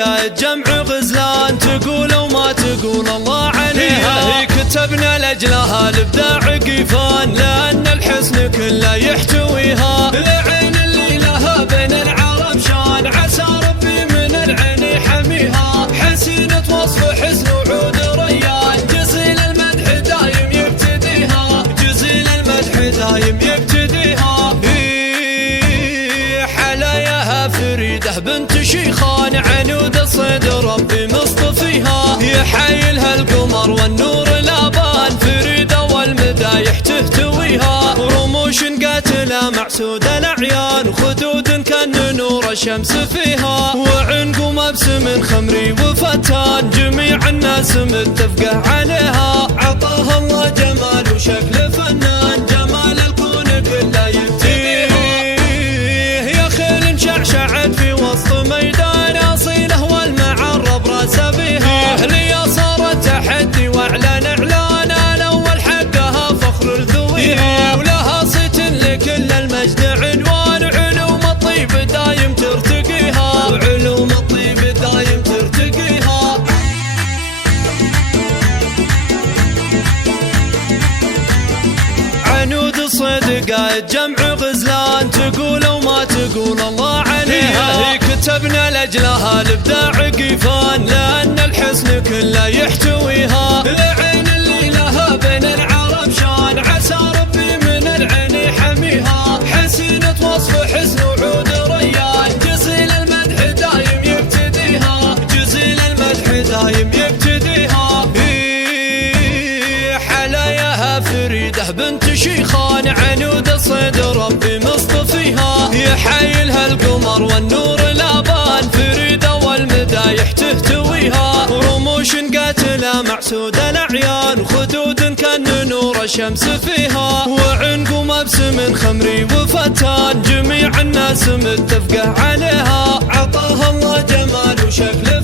قايد جمع غزلان، تقول وما تقول الله عليها. كتبنا لأجلها الإبداع قيفان، لأن الحسن كله يحتويها. العين اللي لها بين العرب شان، عسى ربي من العين يحميها. حسينة وصف حسن وعود ريان، جزيل المدح دايم يبتديها. جزيل المدح دايم يبتديها. حلاياها فريدة بنت شيخان، عنود الصيد ربي مصطفيها. يحايلها القمر والنور الابان، فريدة والمدايح تهتويها. رموش قاتلة معسود الاعيان، خدود كان نور الشمس فيها. وعنق مبسم خمري وفتان، جميع الناس متفقه عليها. عطاها الله جمال وشكل فنان، جمال الكون كله يبتديها. يا خيل شعشعت في وسط ميدان، اصيله والمعرب راس بها. لي صارت تحدي واعلان اعلان، الاول حقها فخر ذويها. ولها صيت لكل المجد عنوان، علوم الطيب دايم ترتقيها. وعلوم الطيب دايم ترتقيها. عنود الصيد قايد جمع غزلان، تقول وما تقول الله عليها. كتبنا لأجلها الإبداع قيفان، لأن الحسن كله يحتويها. العين اللي لها بين العرب شان، عسى ربي من العين يحميها. حسينة وصف حسن وعود ريان، جزيل المدح دايم يبتديها. جزيل المدح دايم يبتديها. حلاياها فريدة بنت شيخان، عنود الصيد ربي مصطفيها. يحايلها القمر والنور الابان، فريدة والمدايح تهتويها. رموش قاتلة معسود الاعيان، خدود كان نور الشمس فيها. وعنق مبسم خمري وفتان، جميع الناس متفقه عليها. عطاها الله جمال وشكل